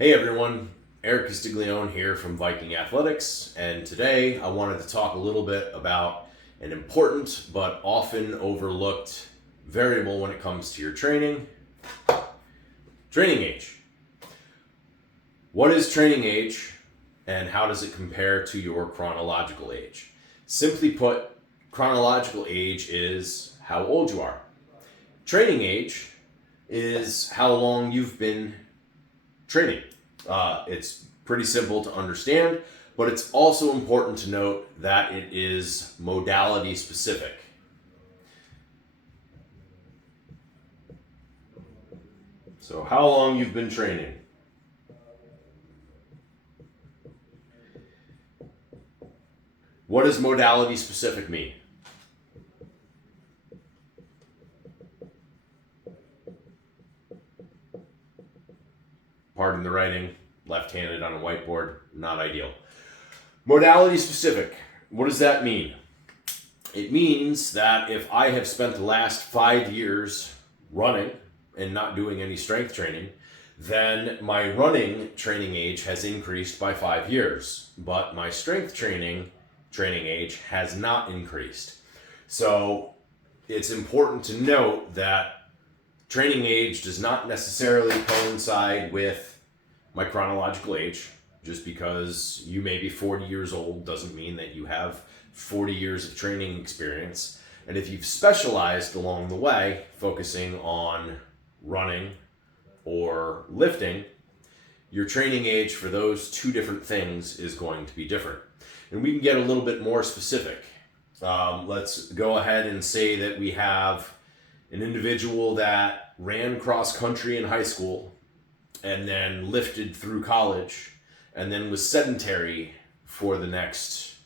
Hey everyone, Eric Castiglione here from Viking Athletics, and today I wanted to talk a little bit about an important but often overlooked variable when it comes to your training: training age. What is training age, and how does it compare to your chronological age? Simply put, chronological age is how old you are. Training age is how long you've been training. It's pretty simple to understand, but it's also important to note that it is modality specific. So, how long you've been training? What does modality specific mean? Pardon the writing, left-handed on a whiteboard, not ideal. Modality specific, what does that mean? It means that if I have spent the last 5 years running and not doing any strength training, then my running training age has increased by 5 years, but my strength training age has not increased. So it's important to note that training age does not necessarily coincide with my chronological age. Just because you may be 40 years old doesn't mean that you have 40 years of training experience. And if you've specialized along the way, focusing on running or lifting, your training age for those two different things is going to be different. And we can get a little bit more specific. Let's go ahead and say that we have an individual that ran cross country in high school and then lifted through college and then was sedentary for the next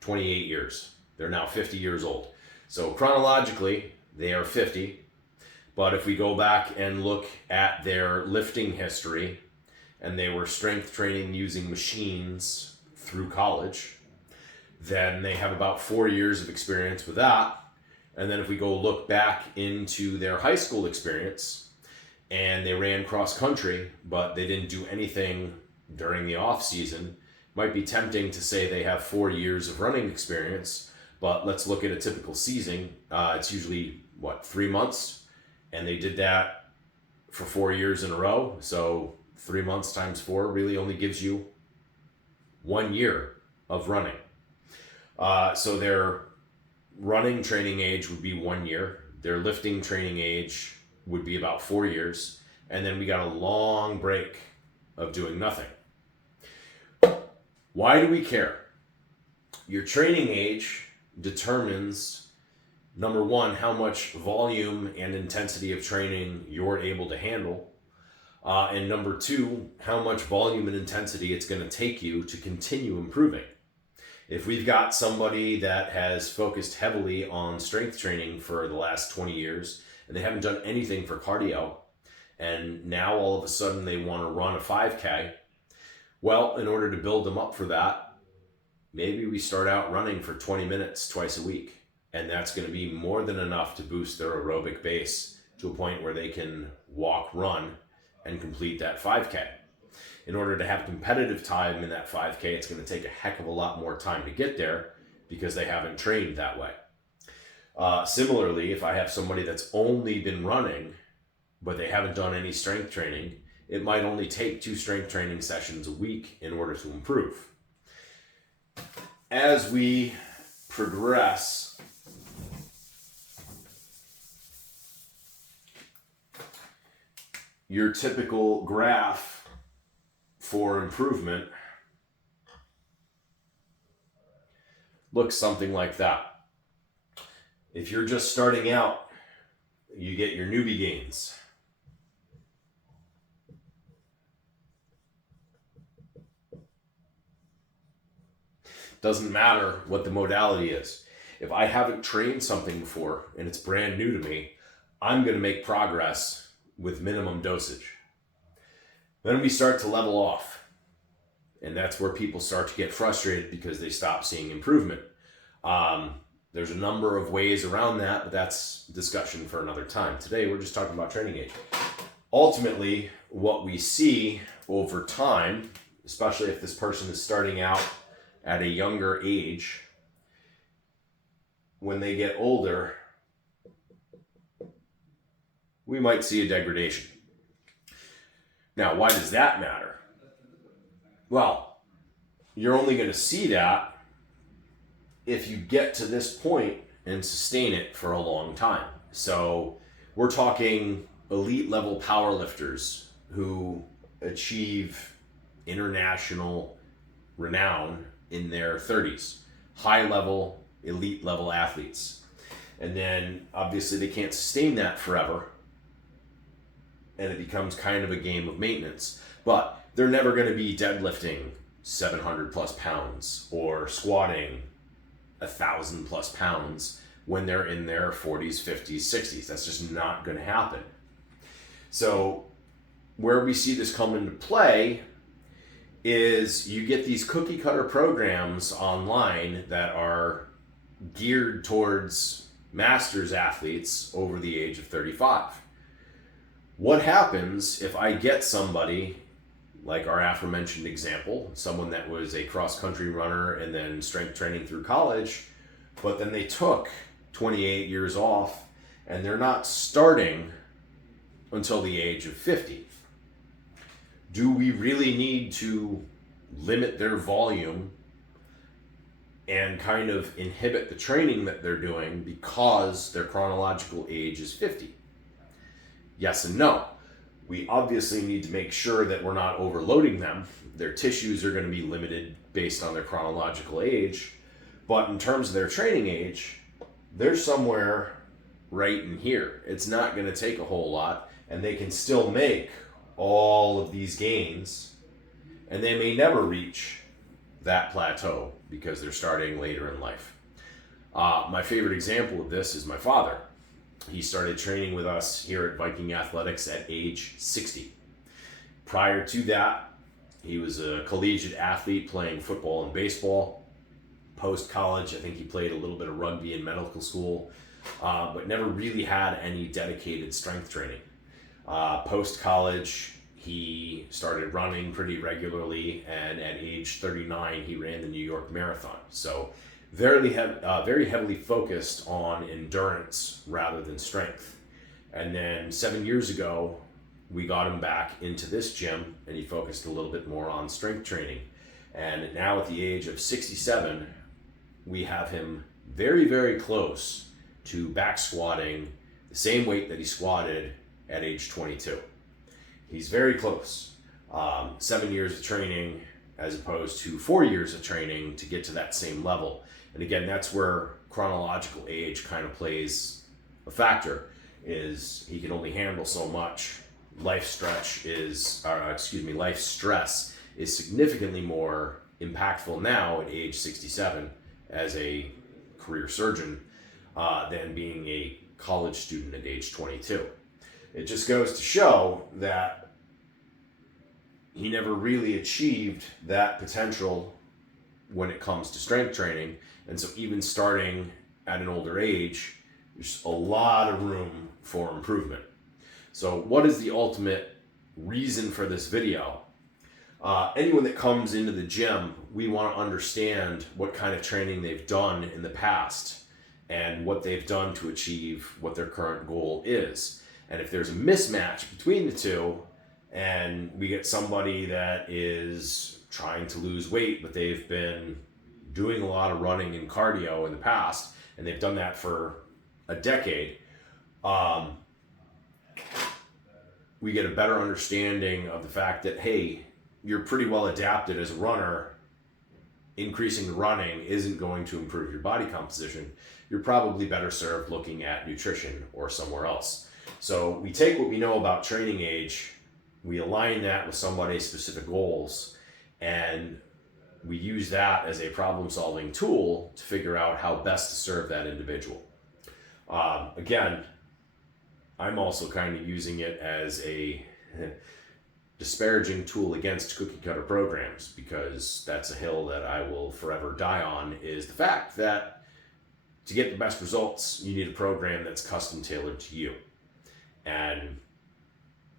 28 years. They're now 50 years old. So chronologically, they are 50. But if we go back and look at their lifting history, and they were strength training using machines through college, then they have about 4 years of experience with that. And then if we go look back into their high school experience, and they ran cross country, but they didn't do anything during the off season, might be tempting to say they have 4 years of running experience. But let's look at a typical season. It's usually 3 months, and they did that for 4 years in a row. So 3 months times 4 really only gives you 1 year of running. So their running training age would be 1 year. Their lifting training age would be about 4 years. And then we got a long break of doing nothing. Why do we care? Your training age determines, number one, how much volume and intensity of training you're able to handle. And number two, how much volume and intensity it's going to take you to continue improving. If we've got somebody that has focused heavily on strength training for the last 20 years and they haven't done anything for cardio, and now all of a sudden they want to run a 5K, well, in order to build them up for that, maybe we start out running for 20 minutes twice a week. And that's going to be more than enough to boost their aerobic base to a point where they can walk, run, and complete that 5K. In order to have competitive time in that 5K, it's going to take a heck of a lot more time to get there because they haven't trained that way. Similarly, if I have somebody that's only been running, but they haven't done any strength training, it might only take 2 strength training sessions a week in order to improve. As we progress, your typical graph for improvement looks something like that. If you're just starting out, you get your newbie gains. Doesn't matter what the modality is. If I haven't trained something before and it's brand new to me, I'm going to make progress with minimum dosage. Then we start to level off. And that's where people start to get frustrated because they stop seeing improvement. There's a number of ways around that, but that's discussion for another time. Today, we're just talking about training age. Ultimately, what we see over time, especially if this person is starting out at a younger age, when they get older, we might see a degradation. Now, why does that matter? Well, you're only going to see that if you get to this point and sustain it for a long time. So we're talking elite level powerlifters who achieve international renown in their 30s, high level, elite level athletes. And then obviously they can't sustain that forever, and it becomes kind of a game of maintenance. But they're never going to be deadlifting 700 plus pounds or squatting 1,000 plus pounds when they're in their 40s, 50s, 60s. That's just not going to happen. So where we see this come into play is you get these cookie cutter programs online that are geared towards masters athletes over the age of 35. What happens if I get somebody like our aforementioned example, someone that was a cross-country runner and then strength training through college, but then they took 28 years off and they're not starting until the age of 50? Do we really need to limit their volume and kind of inhibit the training that they're doing because their chronological age is 50? Yes and no. We obviously need to make sure that we're not overloading them. Their tissues are going to be limited based on their chronological age. But in terms of their training age, they're somewhere right in here. It's not going to take a whole lot, and they can still make all of these gains, and they may never reach that plateau because they're starting later in life. My favorite example of this is my father. He started training with us here at Viking Athletics at age 60. Prior to that, he was a collegiate athlete playing football and baseball. Post-college, I think he played a little bit of rugby in medical school, but never really had any dedicated strength training. Post-college, he started running pretty regularly, and at age 39, he ran the New York Marathon. So very heavily focused on endurance rather than strength. And then 7 years ago, we got him back into this gym, and he focused a little bit more on strength training. And now at the age of 67, we have him very, very close to back squatting the same weight that he squatted at age 22. He's very close. 7 years of training as opposed to 4 years of training to get to that same level. And again, that's where chronological age kind of plays a factor, is he can only handle so much. Life stress is significantly more impactful now at age 67 as a career surgeon than being a college student at age 22. It just goes to show that he never really achieved that potential when it comes to strength training. And so even starting at an older age, there's a lot of room for improvement. So what is the ultimate reason for this video? Anyone that comes into the gym, we want to understand what kind of training they've done in the past and what they've done to achieve what their current goal is. And if there's a mismatch between the two, and we get somebody that is trying to lose weight, but they've been doing a lot of running and cardio in the past, and they've done that for a decade, we get a better understanding of the fact that, hey, you're pretty well adapted as a runner. Increasing the running isn't going to improve your body composition. You're probably better served looking at nutrition or somewhere else. So we take what we know about training age, we align that with somebody's specific goals, and we use that as a problem-solving tool to figure out how best to serve that individual. Again, I'm also kind of using it as a disparaging tool against cookie-cutter programs, because that's a hill that I will forever die on, is the fact that to get the best results, you need a program that's custom-tailored to you. And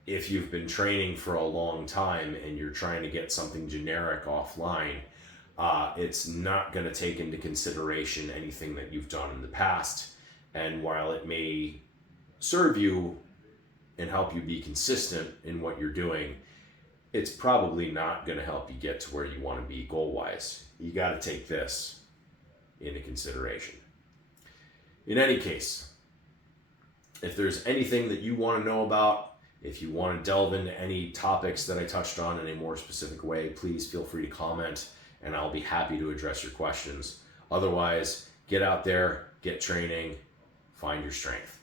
if you've been training for a long time and you're trying to get something generic offline, it's not going to take into consideration anything that you've done in the past. And while it may serve you and help you be consistent in what you're doing, it's probably not going to help you get to where you want to be goal-wise. You got to take this into consideration. In any case, if there's anything that you want to know about, if you want to delve into any topics that I touched on in a more specific way, please feel free to comment and I'll be happy to address your questions. Otherwise, get out there, get training, find your strength.